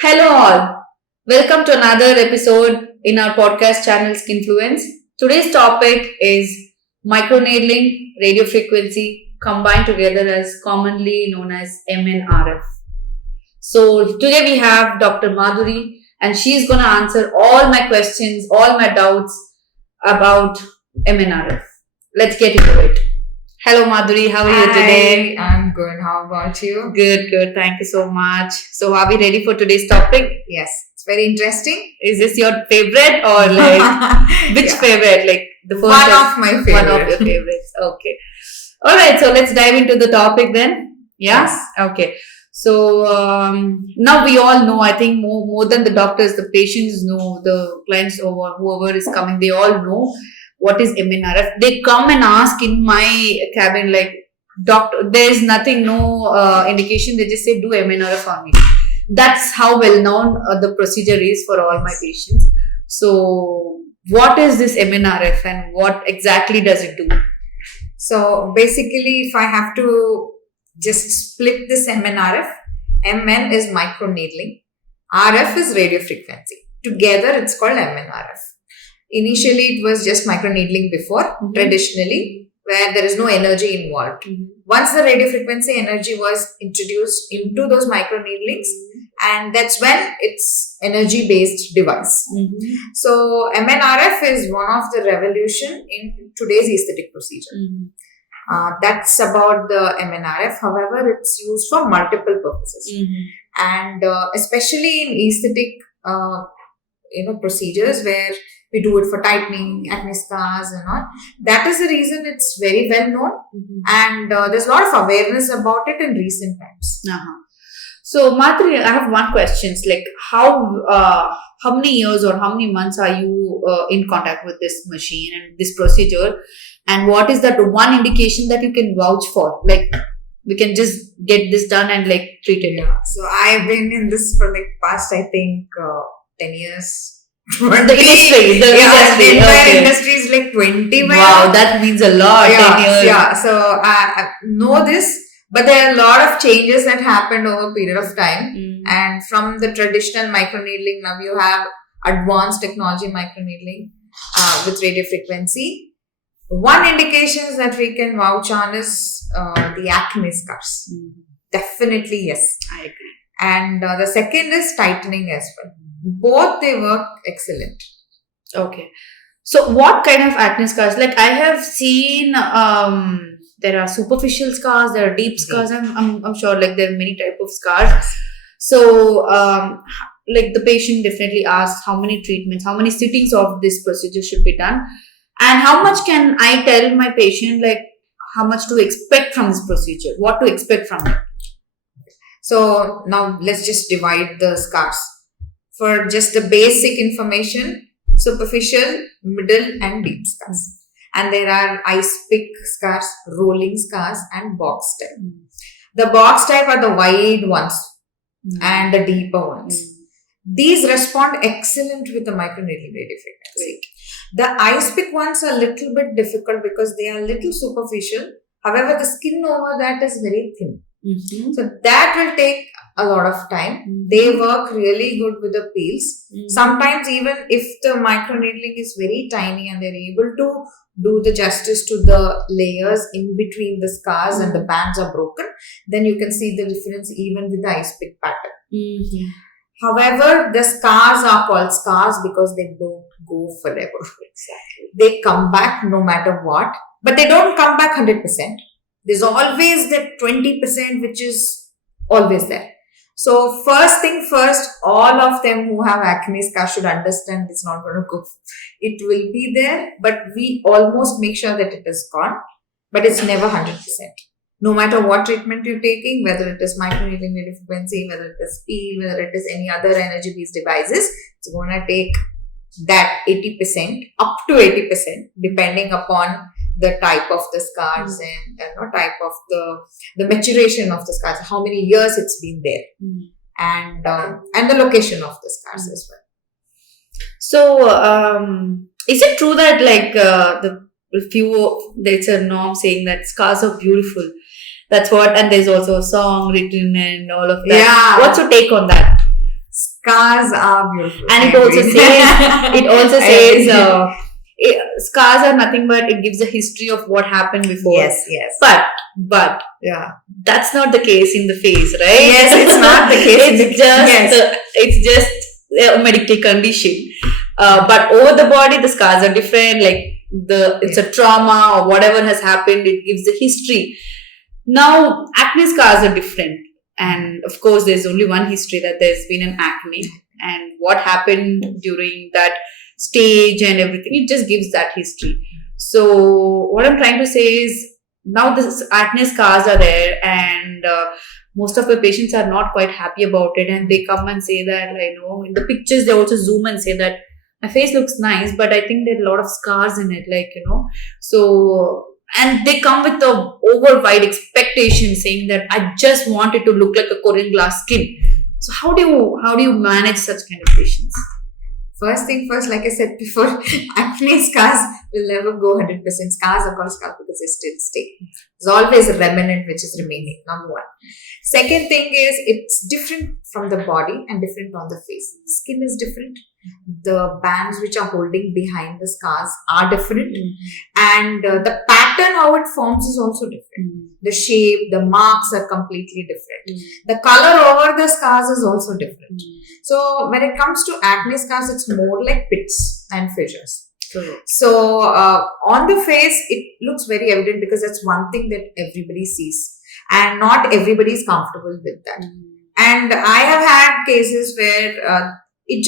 Hello, all. Welcome to another episode in our podcast channel Skinfluence. Today's topic is microneedling radio frequency combined together as commonly known as MNRF. So, today we have Dr. Madhuri, and she's going to answer all my questions, all my doubts about MNRF. Let's get into it. Hello, Madhuri. How are you today? Hi, I'm good. How about you? Good. Thank you so much. So, are we ready for today's topic? Yes, it's very interesting. Is this your favorite or like which Yeah. favorite? Like the first One of my favorite. one of your favorites. Okay. All right. So let's dive into the topic then. Yeah. Yes. Okay. So now we all know. I think more than the doctors, the patients know, the clients or whoever is coming, they all know what is MNRF. They come and ask in my cabin like, doctor, there is nothing, no indication. They just say do MNRF on me. That's how well known the procedure is for all my patients. So, what is this MNRF and what exactly does it do? So basically, if I have to just split this MNRF, MN is microneedling, RF is radio frequency. Together, it's called MNRF. Initially, it was just microneedling before, traditionally, where there is no energy involved. Once the radio frequency energy was introduced into those microneedlings, and that's when it's energy based device. So MNRF is one of the revolution in today's aesthetic procedure. That's about the MNRF. However, it's used for multiple purposes, and especially in aesthetic, procedures where we do it for tightening, acne scars, and all. That is the reason it's very well known, and there's a lot of awareness about it in recent times. So, Madhuri, I have one question. Like, how many years or how many months are you in contact with this machine and this procedure? And what is that one indication that you can vouch for? Like, we can just get this done and like treat it. Yeah. So I've been in this for like past, I think, 10 years. The industry, the entire okay. industry is like 20. Wow, that means a lot. 10 years. Yeah. So I know this, but there are a lot of changes that happened over a period of time. And from the traditional microneedling, now you have advanced technology microneedling with radio frequency. One indication that we can vouch on is the acne scars. Definitely, yes. I agree. And the second is tightening as well. Both they work excellent. Okay. So what kind of acne scars? Like I have seen there are superficial scars, there are deep scars. I'm sure like there are many type of scars. So like the patient definitely asks how many treatments, how many sittings of this procedure should be done, and how much can I tell my patient like how much to expect from this procedure, what to expect from it. So now let's just divide the scars. For just the basic information, superficial, middle and deep scars. And there are ice pick scars, rolling scars and box type. The box type are the wide ones and the deeper ones. These respond excellent with the microneedling radio frequency. The ice pick ones are a little bit difficult because they are a little superficial. However, the skin over that is very thin. So that will take a lot of time. They work really good with the peels. Sometimes even if the microneedling is very tiny and they're able to do the justice to the layers in between the scars and the bands are broken, then you can see the difference even with the ice pick pattern. However, the scars are called scars because they don't go forever. Exactly. They come back no matter what, but they don't come back 100%. There's always that 20% which is always there. So first thing first, all of them who have acne scars should understand it's not going to go. It will be there, but we almost make sure that it is gone, but it's never 100%. No matter what treatment you're taking, whether it is microneedling radio frequency, whether it is peel, whether it is any other energy-based devices, it's going to take that 80%, up to 80%, depending upon the type of the scars and type of the maturation of the scars, how many years it's been there, and the location of the scars as well. So, is it true that like there's a norm saying that scars are beautiful? That's what, and there's also a song written and all of that. Yeah. What's your take on that? Scars are beautiful. And I it also agree. says, it also I says, agree. scars are nothing but it gives a history of what happened before. Yes, yes. But Yeah. that's not the case in the face, right? Yes, it's not the case in the- It's just a medical condition. But over the body, the scars are different. Like it's a trauma or whatever has happened. It gives the history. Now, acne scars are different, and of course, there's only one history that there's been an acne, and what happened during that stage and everything. It just gives that history. So, what I'm trying to say is now this acne scars are there, and most of the patients are not quite happy about it, and they come and say that, in the pictures they also zoom and say that my face looks nice, but I think there are a lot of scars in it, so. And they come with the over wide expectation, saying that I just want it to look like a Korean glass skin. So how do you manage such kind of patients? First thing first, like I said before, acne scars will never go 100%. Scars are called scars because they still stay. There's always a remnant which is remaining, number one. Second thing is, it's different from the body and different on the face. Skin is different. The bands which are holding behind the scars are different. And the pattern, how it forms, is also different. The shape, the marks are completely different. The color over the scars is also different. So when it comes to acne scars, it's more like pits and fissures. So on the face, it looks very evident because that's one thing that everybody sees, and not everybody is comfortable with that. And I have had cases where it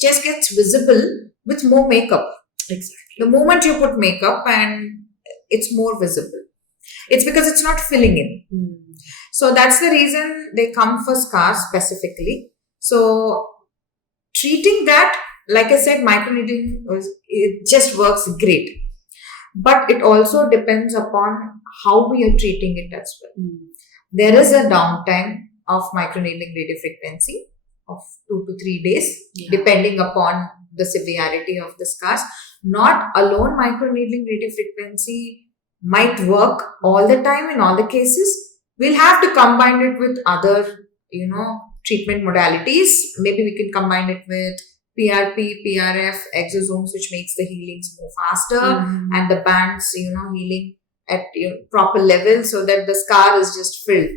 just gets visible with more makeup. Exactly. The moment you put makeup, and it's more visible. It's because it's not filling in. So that's the reason they come for scars specifically. So treating that, like I said, microneedling, it just works great. But it also depends upon how we are treating it as well. There is a downtime of microneedling radiofrequency of 2 to 3 days, depending upon the severity of the scars. Not alone microneedling radiofrequency might work all the time in all the cases. We'll have to combine it with other, treatment modalities. Maybe we can combine it with PRP, PRF, exosomes, which makes the healings move faster, and the bands, healing at proper level so that the scar is just filled.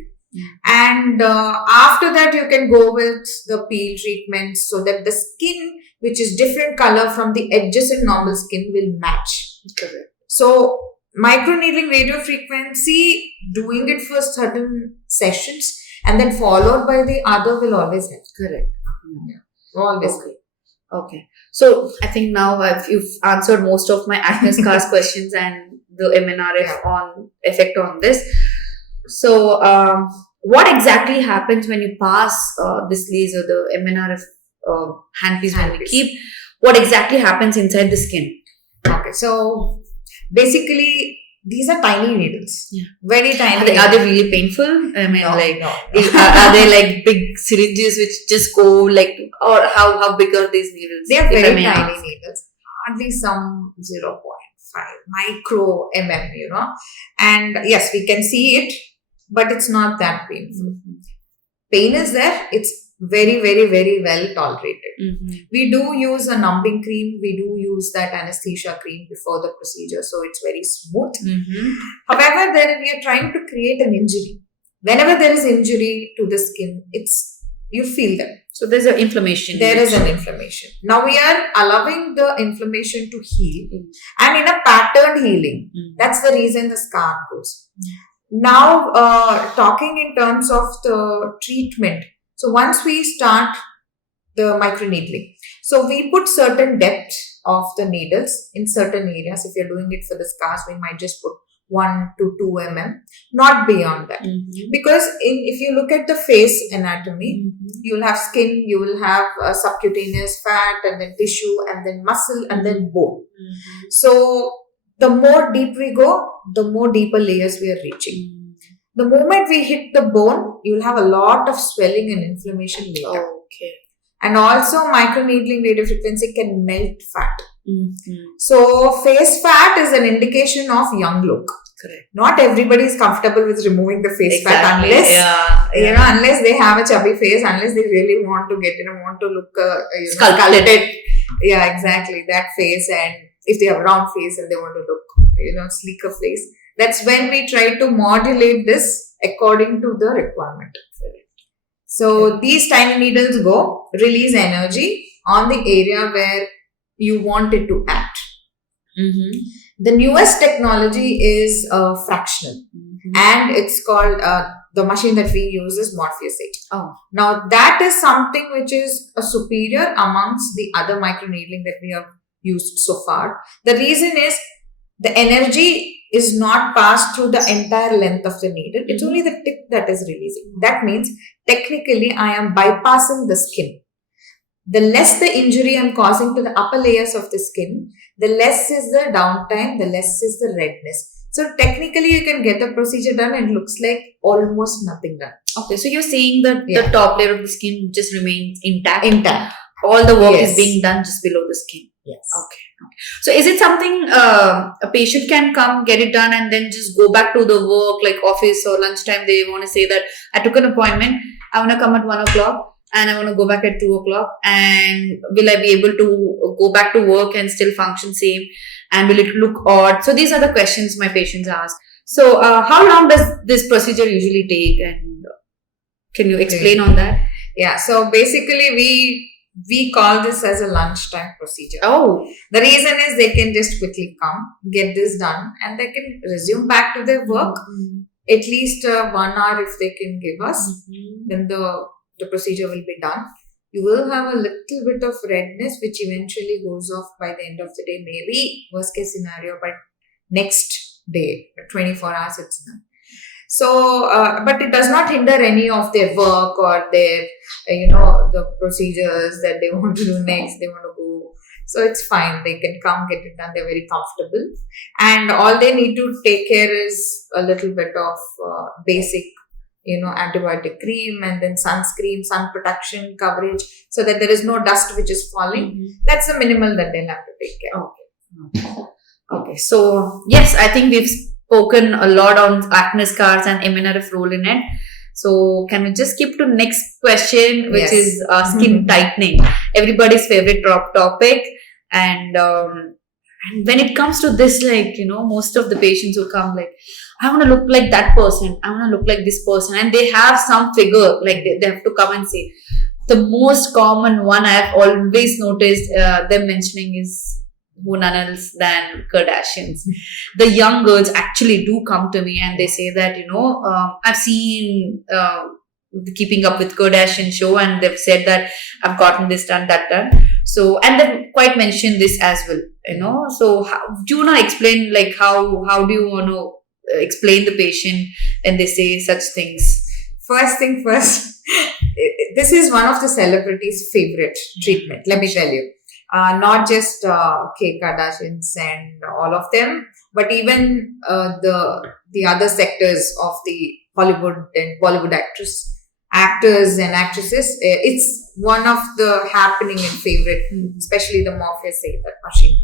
And after that, you can go with the peel treatments so that the skin, which is different color from the edges in normal skin, will match. Correct. So microneedling radiofrequency, doing it for certain sessions and then followed by the other will always help. Correct. Always. Okay. So I think now you've answered most of my acne scars questions and the MNRF on effect on this. So what exactly happens when you pass this laser, the MNRF handpiece when we keep? What exactly happens inside the skin? Okay. So basically, these are tiny needles. Very tiny. Are they really painful? I mean, No. are they like big syringes which just go or how big are these needles? They are if I very may tiny ask? needles. Hardly some 0.5 micro mm, and yes, we can see it, but it's not that painful. Pain is there. It's very, very, very well tolerated. We do use a numbing cream. We do use that anesthesia cream before the procedure, so it's very smooth. However, we are trying to create an injury. Whenever there is injury to the skin, you feel that. So there's an inflammation. There is an inflammation. Now we are allowing the inflammation to heal, and in a patterned healing. That's the reason the scar goes. Now, talking in terms of the treatment. So once we start the microneedling, so we put certain depth of the needles in certain areas. If you're doing it for the scars, we might just put 1 to 2 mm, not beyond that. Because if you look at the face anatomy, you'll have skin, you will have subcutaneous fat, and then tissue, and then muscle, and then bone. So the more deep we go, the more deeper layers we are reaching. The moment we hit the bone, you'll have a lot of swelling and inflammation later. Okay. And also, microneedling radiofrequency can melt fat. So face fat is an indication of young look. Correct. Not everybody is comfortable with removing the face fat Exactly. unless Yeah. unless they have a chubby face, unless they really want to get want to look Sculpted. Yeah, exactly, that face. And if they have a round face and they want to look sleeker face, that's when we try to modulate this according to the requirement. So these tiny needles go, release energy on the area where you want it to act. Mm-hmm. The newest technology is fractional, and it's called the machine that we use is Morpheus 8. Oh. Now that is something which is a superior amongst the other microneedling that we have used so far. The reason is the energy is not passed through the entire length of the needle. It's only the tip that is releasing. That means technically I am bypassing the skin. The less the injury I'm causing to the upper layers of the skin, the less is the downtime, the less is the redness. So technically you can get the procedure done and it looks like almost nothing done. Okay, so you're saying that the top layer of the skin just remains intact? Intact. All the work is being done just below the skin? Yes. Okay. So is it something a patient can come, get it done and then just go back to the work like office or lunchtime? They want to say that I took an appointment, I want to come at 1 o'clock. And I want to go back at 2 o'clock, and will I be able to go back to work and still function same, and will it look odd? So these are the questions my patients ask. So how long does this procedure usually take, and can you explain on that? Yeah, so basically we call this as a lunchtime procedure. Oh. The reason is they can just quickly come, get this done, and they can resume back to their work. At least 1 hour if they can give us, then the procedure will be done. You will have a little bit of redness which eventually goes off by the end of the day, maybe worst case scenario, but next day, 24 hours it's done. So, but it does not hinder any of their work or their, the procedures that they want to do next, they want to go. So it's fine. They can come, get it done. They're very comfortable. And all they need to take care is a little bit of basic antibiotic cream and then sunscreen, sun protection coverage, so that there is no dust which is falling. That's the minimal that they'll have to take care of. Okay. So yes, I think we've spoken a lot on acne scars and MNRF role in it. So can we just skip to next question, which is skin tightening, everybody's favorite topic. And when it comes to this, most of the patients will come like, I want to look like that person, I want to look like this person, and they have some figure, like they have to come and say. The most common one I have always noticed them mentioning is none else than Kardashians. The young girls actually do come to me and they say that, I've seen the Keeping Up with Kardashian show, and they've said that I've gotten this done, that done. So, and they've quite mentioned this as well, So do you want to explain, like, how do you want to explain the patient when they say such things? First thing first, this is one of the celebrities' favorite treatment, let me tell you. Not just K Kardashians and all of them, but even the other sectors of the Hollywood and Bollywood actors and actresses. It's one of the happening and favorite, especially the Morpheus 8, that machine.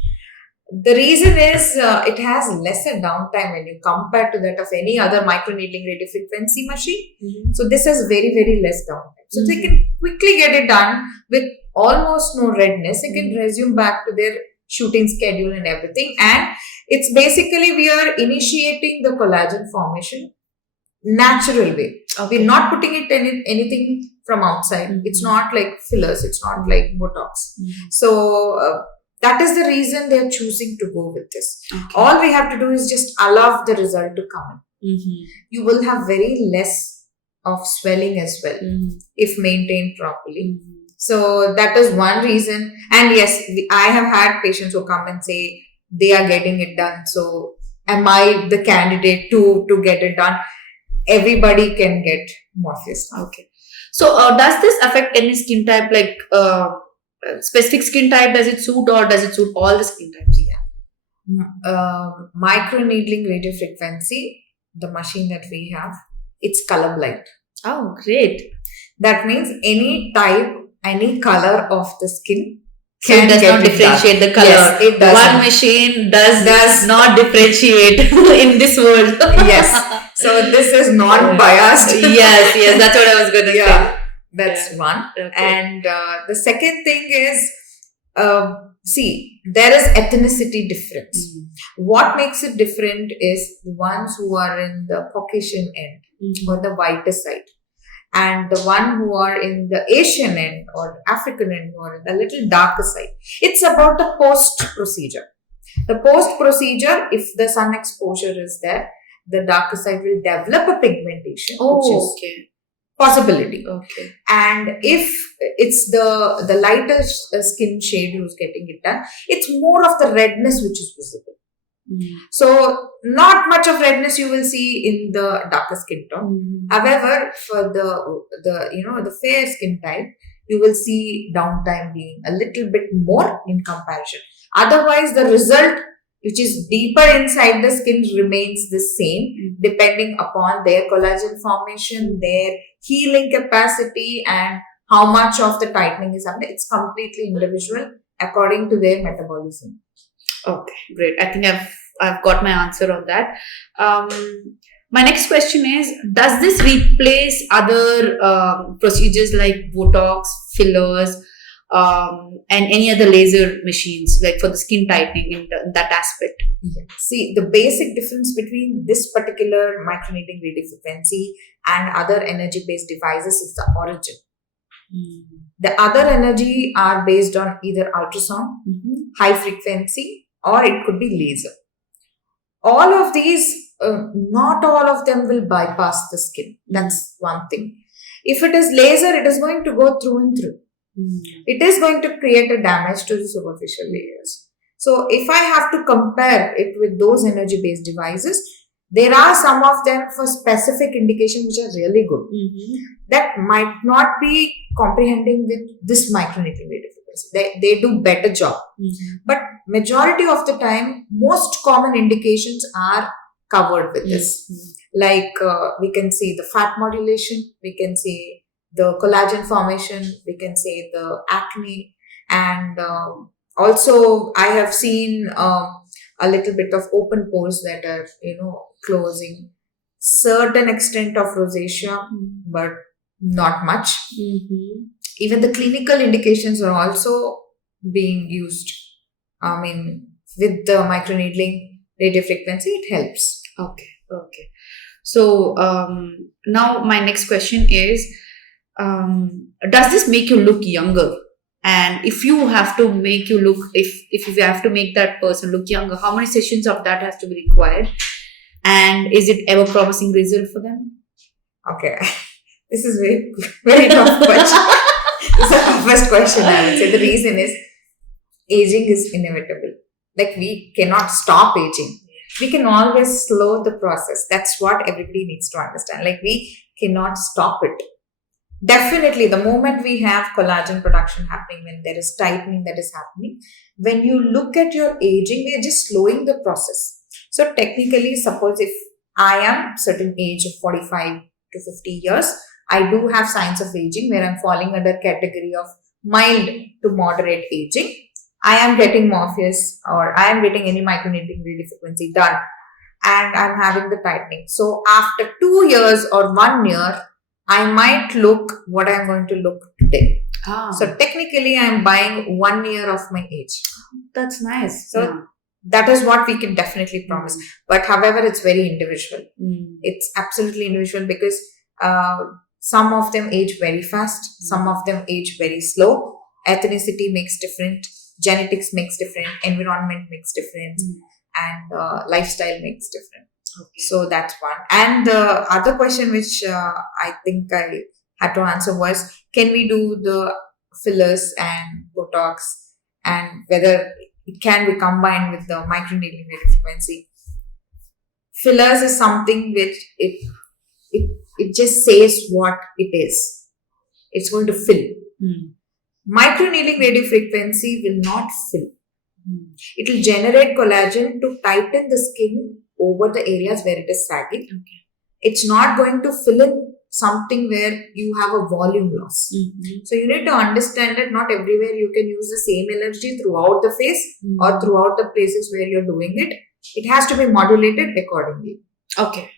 The reason is it has lesser downtime when you compare to that of any other microneedling radiofrequency machine. So this has very, very less downtime. So they can quickly get it done with almost no redness. They can resume back to their shooting schedule and everything. And it's basically we are initiating the collagen formation natural way. We're not putting it in anything from outside. It's not like fillers. It's not like Botox. So that is the reason they are choosing to go with this. All we have to do is just allow the result to come in. You will have very less of swelling as well if maintained properly. So that is one reason. And yes, I have had patients who come and say they are getting it done. So am I the candidate to get it done? Everybody can get Morpheus. Okay. So does this affect any skin type, like specific skin type? Does it suit, or does it suit all the skin types? Microneedling radiofrequency, the machine that we have, it's color blind. Oh, great. That means any type, any color of the skin So it does not differentiate the color. Yes, it doesn't. One machine does not differentiate in this world. Yes. So this is non-biased. Yes, that's what I was going to Yeah, that's one. say. Okay. And the second thing is, see, there is ethnicity difference. What makes it different is the ones who are in the Caucasian end or the whiter side, and the one who are in the Asian end or African end or the little darker side. It's about the post procedure. The post procedure, if the sun exposure is there, the darker side will develop a pigmentation, which is Okay. possibility. Okay. And if it's the lighter skin shade who's getting it done, it's more of the redness which is visible. So not much of redness you will see in the darker skin tone. However, for the fair skin type, you will see downtime being a little bit more in comparison. Otherwise, the result, which is deeper inside the skin, remains the same depending upon their collagen formation, their healing capacity, and how much of the tightening is happening. It's completely individual according to their metabolism. Okay, great. I think I've got my answer on that. My next question is: does this replace other procedures like Botox, fillers, and any other laser machines, like for the skin tightening in that aspect? Yeah. See, the basic difference between this particular microneedling radiofrequency and other energy-based devices is the origin. The other energy are based on either ultrasound, high frequency, or it could be laser. All of these, not all of them will bypass the skin. That's one thing. If it is laser, it is going to go through and through. It is going to create a damage to the superficial layers. So if I have to compare it with those energy-based devices, there are some of them for specific indication which are really good. That might not be comprehending with this microneedling radiofrequency. They do better job. But majority of the time, most common indications are covered with this. Like we can see the fat modulation, we can see the collagen formation, we can say the acne, and also I have seen a little bit of open pores that are closing, certain extent of rosacea, but not much. Even the clinical indications are also being used. I mean, with the microneedling radiofrequency, it helps. Okay. So now my next question is: does this make you look younger? And if you have to make you look, if you have to make that person look younger, how many sessions of that has to be required? And is it ever promising result for them? Okay, this is very tough question. This is the toughest question, I would say. The reason is aging is inevitable. Like, we cannot stop aging. We can always slow the process. That's what everybody needs to understand. Like, we cannot stop it. Definitely, the moment we have collagen production happening, when there is tightening that is happening, when you look at your aging, we are just slowing the process. So technically, suppose if I am certain age of 45 to 50 years, I do have signs of aging where I'm falling under category of mild to moderate aging. I am getting Morpheus or I am getting any microneedling radiofrequency done, and I'm having the tightening. So after 2 years or 1 year, I might look what I'm going to look today. So technically, I'm buying 1 year of my age. That's nice. So that is what we can definitely promise. But however, it's very individual. It's absolutely individual because some of them age very fast. Some of them age very slow. Ethnicity makes different. Genetics makes different. Environment makes different. And lifestyle makes different. Okay. So that's one. And the other question which I think I had to answer was, can we do the fillers and Botox, and whether it can be combined with the microneedling radiofrequency? Fillers is something which it just says what it is. It's going to fill. Microneedling radiofrequency will not fill. It will generate collagen to tighten the skin over the areas where it is sagging. It's not going to fill in something where you have a volume loss. So you need to understand that not everywhere you can use the same energy throughout the face or throughout the places where you're doing it. It has to be modulated accordingly. Okay.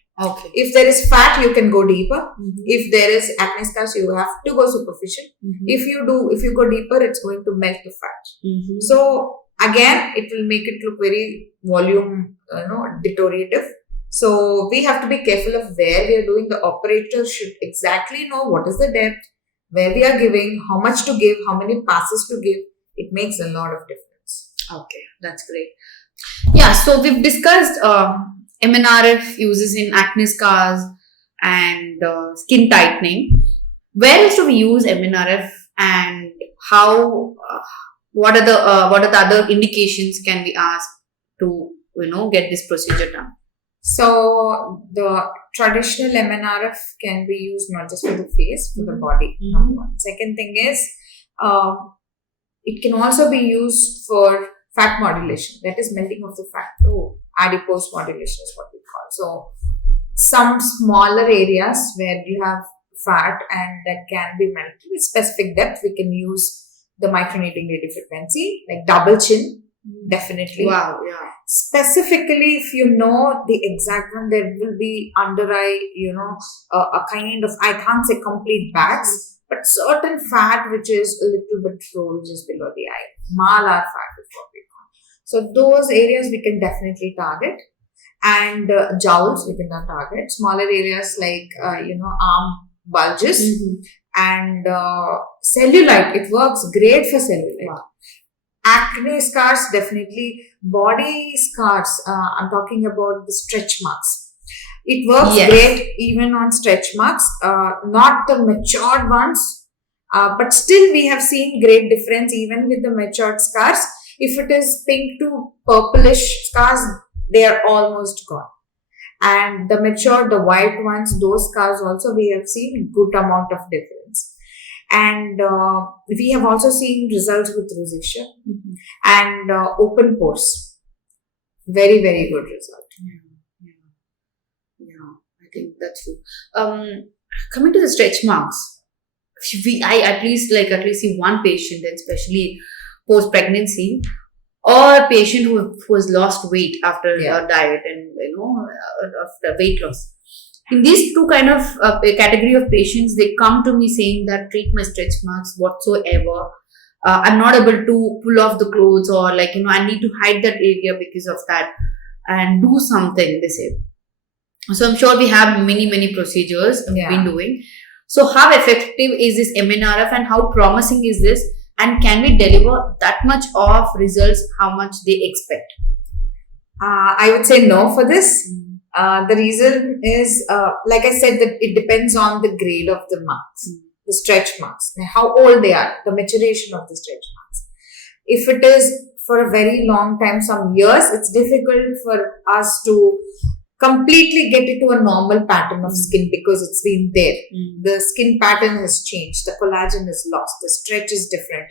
If there is fat, you can go deeper. If there is acne scars, you have to go superficial. If you go deeper, it's going to melt the fat. So again, it will make it look very volume, deteriorative. So we have to be careful of where we are doing. The operator should exactly know what is the depth, where we are giving, how much to give, how many passes to give. It makes a lot of difference. Okay, that's great. Yeah, so we've discussed MNRF uses in acne scars and skin tightening. Where else do we use MNRF, and how? What are the other indications can we ask to get this procedure done? So the traditional MNRF can be used not just for the face, for the body. Number one. Second thing is, it can also be used for fat modulation. That is melting of the fat. Adipose modulation is what we call. So some smaller areas where you have fat and that can be melted with specific depth, we can use the microneedling radiofrequency, like double chin. Definitely. Wow, yeah. Specifically, if you know the exact one, there will be under eye, a kind of, I can't say complete bags, but certain fat which is a little bit rolled just below the eye. Malar fat is what we call. So those areas we can definitely target. And jowls we can target. Smaller areas like, arm bulges. And cellulite, it works great for cellulite. Wow. Acne scars, definitely. Body scars, I'm talking about the stretch marks. It works great even on stretch marks, not the matured ones, but still we have seen great difference even with the matured scars. If it is pink to purplish scars, they are almost gone. And the matured, the white ones, those scars also we have seen good amount of difference. And we have also seen results with rosacea and open pores. Very, very good result. Yeah, I think that's true. Coming to the stretch marks, I at least see one patient, especially post pregnancy, or a patient who has lost weight after a diet and after weight loss. In these two kind of category of patients, they come to me saying that treat my stretch marks whatsoever. I'm not able to pull off the clothes, or I need to hide that area because of that, and do something, they say. So I'm sure we have many procedures we've been doing. So how effective is this MNRF, and how promising is this, and can we deliver that much of results how much they expect? I would say no for this. The reason is, like I said, that it depends on the grade of the marks, the stretch marks, how old they are, the maturation of the stretch marks. If it is for a very long time, some years, it's difficult for us to completely get into a normal pattern of skin because it's been there. The skin pattern has changed, the collagen is lost, the stretch is different.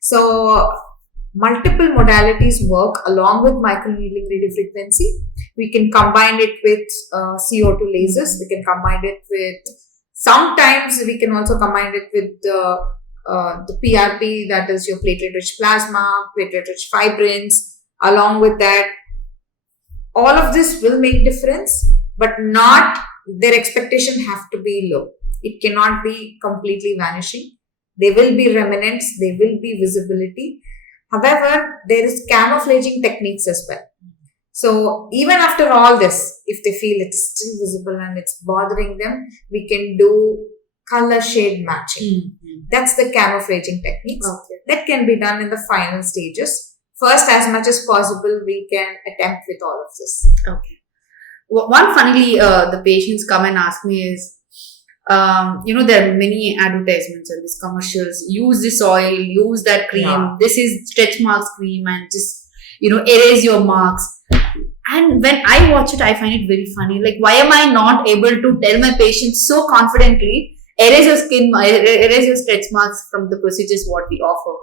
So multiple modalities work along with microneedling radiofrequency. We can combine it with CO2 lasers. We can combine it with, sometimes we can also combine it with the PRP, that is your platelet-rich plasma, platelet-rich fibrins. Along with that, all of this will make difference, but not, their expectation have to be low. It cannot be completely vanishing. There will be remnants, there will be visibility. However, there is camouflaging techniques as well. So even after all this, if they feel it's still visible and it's bothering them, we can do color shade matching. That's the camouflaging techniques. That can be done in the final stages. First, as much as possible, we can attempt with all of this. Okay. One funnily, the patients come and ask me is, there are many advertisements and these commercials. Use this oil, use that cream. Yeah. This is stretch marks cream, and just erase your marks. And when I watch it, I find it very funny. Like, why am I not able to tell my patients so confidently, erase your stretch marks from the procedures what we offer?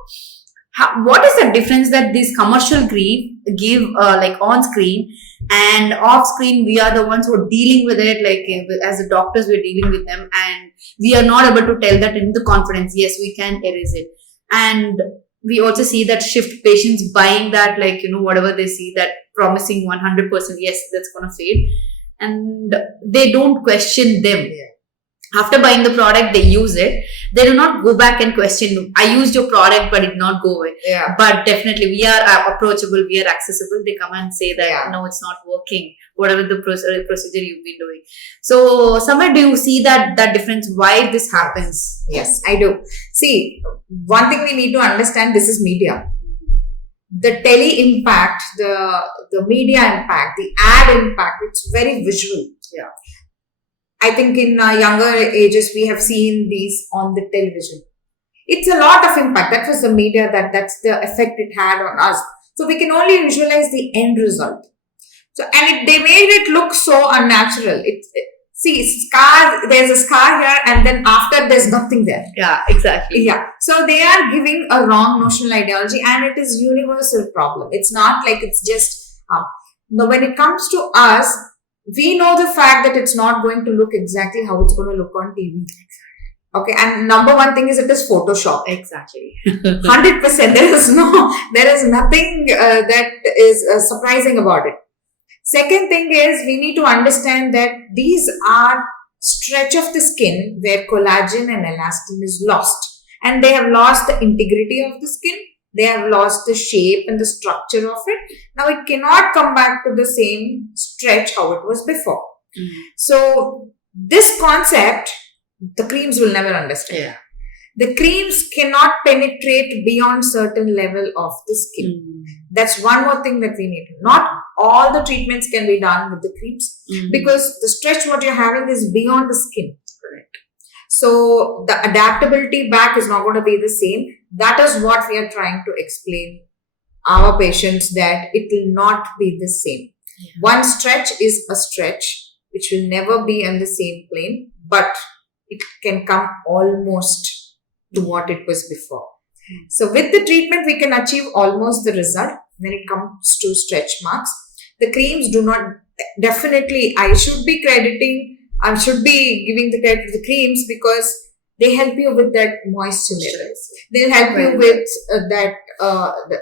what is the difference that these commercial give like on screen, and off screen we are the ones who are dealing with it, like as the doctors we're dealing with them, and we are not able to tell that in the confidence, yes, we can erase it. And we also see that shift, patients buying that, like, whatever they see that promising 100%, yes, that's gonna fade, and they don't question them. After buying the product, they use it. They do not go back and question, I used your product, but it did not go away. Yeah. But definitely, we are approachable, we are accessible. They come and say that, Yeah. no, it's not working, whatever the procedure you've been doing. So, somewhere do you see that difference, why this happens? Yes, I do. See, one thing we need to understand, this is media. The tele impact, the media impact, the ad impact, it's very visual. Yeah. I think in younger ages, we have seen these on the television. It's a lot of impact. That was the media, that's the effect it had on us. So we can only visualize the end result. So, and they made it look so unnatural. See, there's a scar here, and then after there's nothing there. Yeah, exactly. Yeah. So they are giving a wrong notional ideology, and it is universal problem. It's not like it's just, now when it comes to us, we know the fact that it's not going to look exactly how it's going to look on TV. Okay. And number one thing is it is Photoshop. Exactly. 100%. There is nothing that is surprising about it. Second thing is we need to understand that these are stretch of the skin where collagen and elastin is lost, and they have lost the integrity of the skin. They have lost the shape and the structure of it. Now it cannot come back to the same stretch how it was before. So this concept, the creams will never understand. Yeah. The creams cannot penetrate beyond certain level of the skin. That's one more thing that we need to. Not all the treatments can be done with the creams because the stretch what you're having is beyond the skin. Correct. So the adaptability back is not going to be the same. That is what we are trying to explain our patients, that it will not be the same. Yeah. One stretch is a stretch which will never be on the same plane, but it can come almost to what it was before. So with the treatment, we can achieve almost the result when it comes to stretch marks. The creams do not, definitely I should be giving the credit to the creams because they help you with that moisture levels. They'll help you with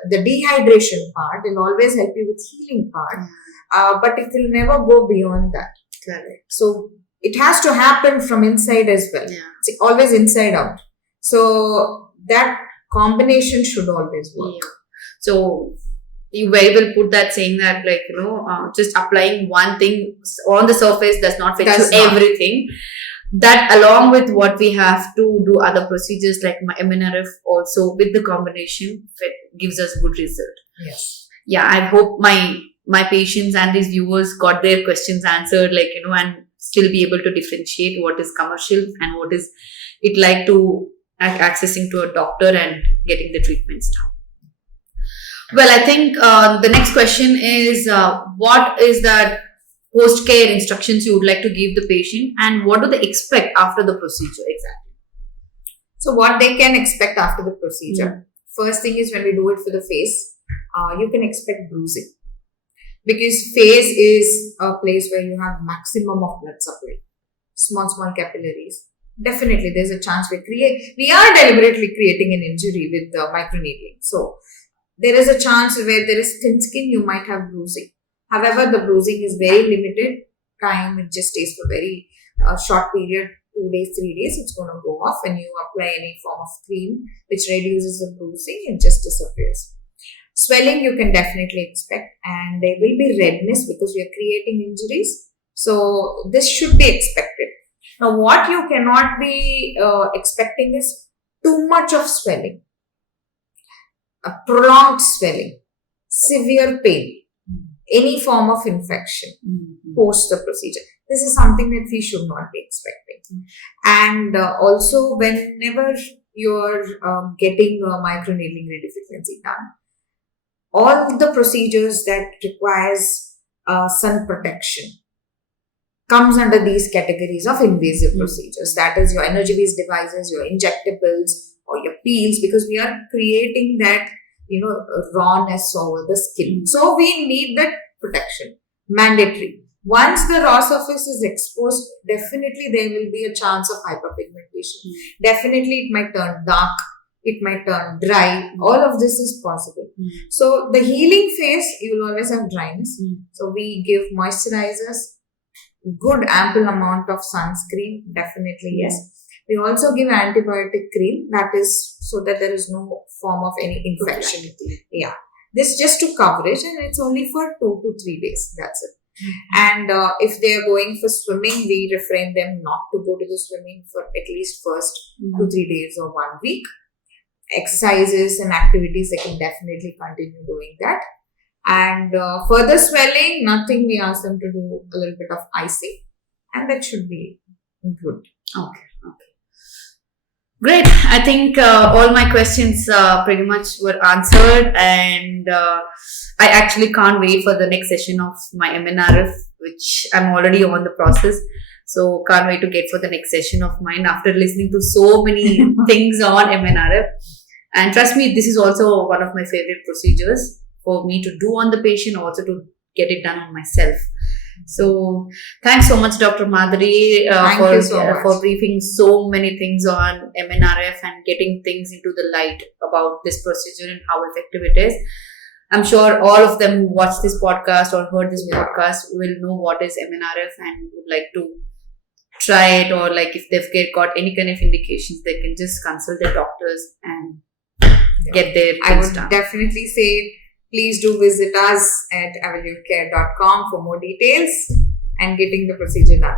the dehydration part. They'll always help you with healing part. But it will never go beyond that. Correct. So it has to happen from inside as well. Yeah. It's always inside out. So that combination should always work. Yeah. So you very well put that, saying that, like, just applying one thing on the surface does not fix you everything. That along with what we have to do other procedures like MNRF also with the combination, it gives us good result. Yes. Yeah, I hope my patients and these viewers got their questions answered, like, and still be able to differentiate what is commercial and what is it like to accessing to a doctor and getting the treatments done. Well, I think the next question is what is that post-care instructions you would like to give the patient, and what do they expect after the procedure exactly? So what they can expect after the procedure. First thing is when we do it for the face, you can expect bruising. Because face is a place where you have maximum of blood supply. Small capillaries. Definitely there's a chance we are deliberately creating an injury with the microneedling. So there is a chance where there is thin skin, you might have bruising. However, the bruising is very limited time. It just stays for very short period, 2 days, 3 days. It's going to go off when you apply any form of cream which reduces the bruising. It just disappears. Swelling you can definitely expect, and there will be redness because we are creating injuries. So this should be expected. Now what you cannot be expecting is too much of swelling, a prolonged swelling, severe pain, any form of infection post the procedure. This is something that we should not be expecting. And also whenever you're getting a microneedling radiofrequency done, all the procedures that requires sun protection comes under these categories of invasive procedures. That is your energy-based devices, your injectables, or your peels, because we are creating that, rawness over the skin. So we need that protection, mandatory. Once the raw surface is exposed, definitely there will be a chance of hyperpigmentation. Definitely it might turn dark, it might turn dry. All of this is possible. So the healing phase, you will always have dryness. So we give moisturizers, good ample amount of sunscreen, definitely yes. We also give antibiotic cream, that is so that there is no form of any infection. Yeah, this just to coverage, and it's only for 2 to 3 days. That's it. And if they are going for swimming, we refrain them not to go to the swimming for at least first 2 3 days or 1 week. Exercises and activities, they can definitely continue doing that. And further swelling, nothing. We ask them to do a little bit of icing, and that should be good. Okay. Great. I think all my questions pretty much were answered, and I actually can't wait for the next session of my MNRF, which I'm already on the process. So can't wait to get for the next session of mine after listening to so many things on MNRF. And trust me, this is also one of my favorite procedures for me to do on the patient, also to get it done on myself. So thanks so much, Dr. Madhuri, Thank you so much. for briefing so many things on MNRF and getting things into the light about this procedure and how effective it is. I'm sure all of them who watch this podcast or heard this podcast will know what is MNRF and would like to try it, or like if they've got any kind of indications, they can just consult their doctors and get their I things would done. definitely say, please do visit us at aveluecare.com for more details and getting the procedure done.